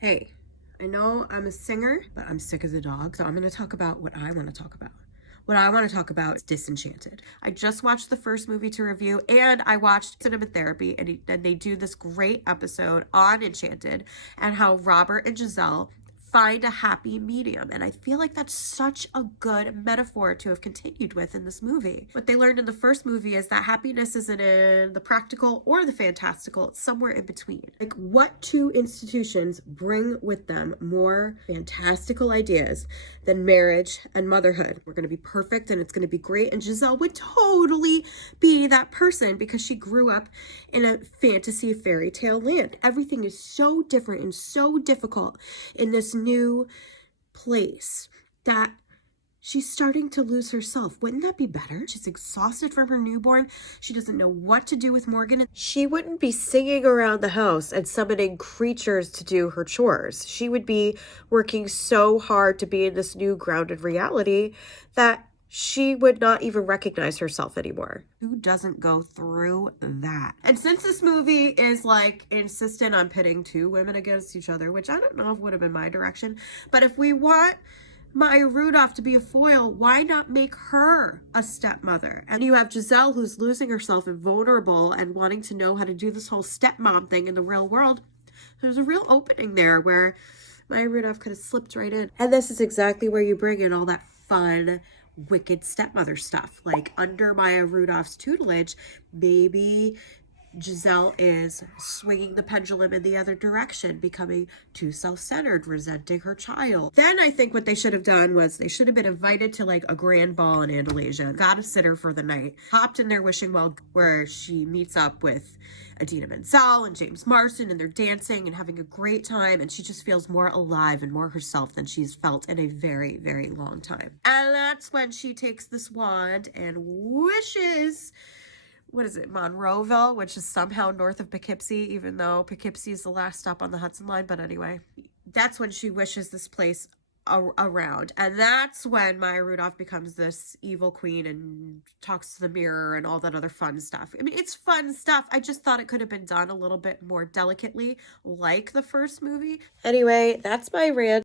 Hey, I know I'm a singer, but I'm sick as a dog, so I'm going to talk about what I want to talk about. What I want to talk about is Disenchanted. I just watched the first movie to review, and I watched Cinema Therapy, and they do this great episode on Enchanted and how Robert and Giselle find a happy medium. And I feel like that's such a good metaphor to have continued with in this movie. What they learned in the first movie is that happiness isn't in the practical or the fantastical, it's somewhere in between. Like, what two institutions bring with them more fantastical ideas than marriage and motherhood? We're going to be perfect and it's going to be great. And Giselle would totally be that person because she grew up in a fantasy fairy tale land. Everything is so different and so difficult in this new place that she's starting to lose herself. Wouldn't that be better? She's exhausted from her newborn. She doesn't know what to do with Morgan. She wouldn't be singing around the house and summoning creatures to do her chores. She would be working so hard to be in this new grounded reality that she would not even recognize herself anymore. Who doesn't go through that? And since this movie is like insistent on pitting two women against each other, which I don't know if would have been my direction, but if we want Maya Rudolph to be a foil, why not make her a stepmother? And you have Giselle, who's losing herself and vulnerable and wanting to know how to do this whole stepmom thing in the real world. There's a real opening there where Maya Rudolph could have slipped right in. And this is exactly where you bring in all that fun, wicked stepmother stuff. Like, under Maya Rudolph's tutelage, maybe Giselle is swinging the pendulum in the other direction, becoming too self-centered, resenting her child. Then I think what they should have done was they should have been invited to like a grand ball in Andalusia, got a sitter for the night, hopped in their wishing well where she meets up with Idina Menzel and James Marsden, and they're dancing and having a great time, and she just feels more alive and more herself than she's felt in a very, very long time. And that's when she takes this wand and wishes, what is it, Monroeville, which is somehow north of Poughkeepsie, even though Poughkeepsie is the last stop on the Hudson line. But anyway, that's when she wishes this place around. And that's when Maya Rudolph becomes this evil queen and talks to the mirror and all that other fun stuff. I mean, it's fun stuff. I just thought it could have been done a little bit more delicately, like the first movie. Anyway, that's my rant.